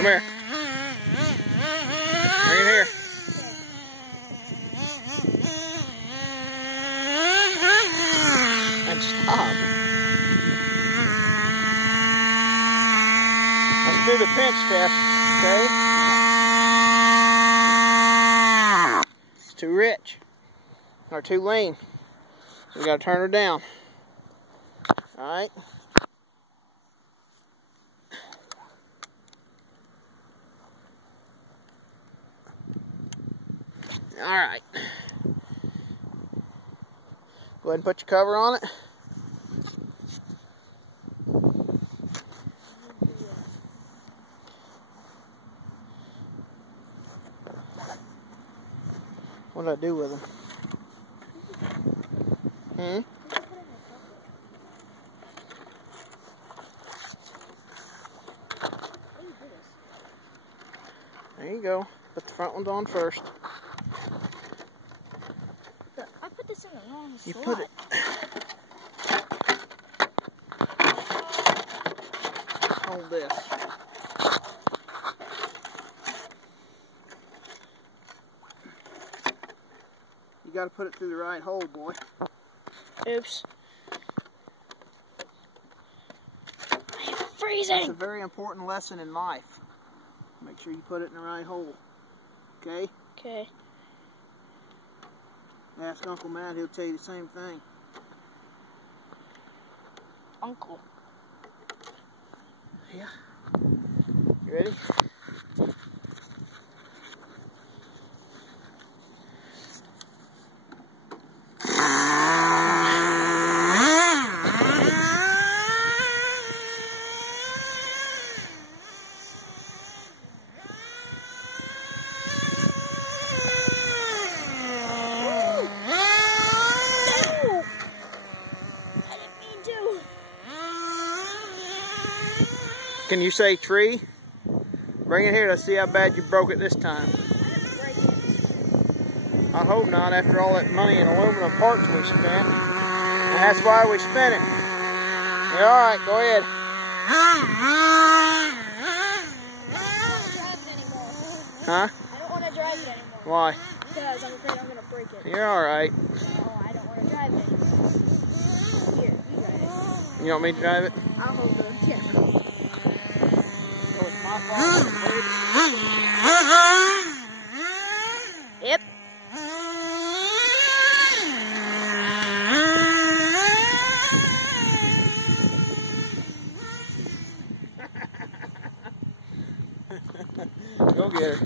Come here. Bring it here. And stop. Let's do the pinch test, okay? It's too rich. Or too lean. So we gotta turn her down. Alright? Alright. Go ahead and put your cover on it. What did I do with them? There you go. Put the front ones on first. I put this in the wrong slot. You put it. Hold this. You got to put it through the right hole, boy. Oops. I'm freezing. That's a very important lesson in life. Make sure you put it in the right hole. Okay? Okay. Ask Uncle Matt, he'll tell you the same thing. Uncle. Yeah. You ready? Can you say tree? Bring it here, let's see how bad you broke it this time. I hope not, after all that money in aluminum parts we spent. And that's why we spent it. Yeah, alright, go ahead. Huh? I don't want to drive it anymore. Why? Because I'm afraid I'm going to break it. You're alright. No, I don't want to drive it anymore. Here, you drive it. You want me to drive it? I'll hold the camera. So it's my fault. Yep. Go get her.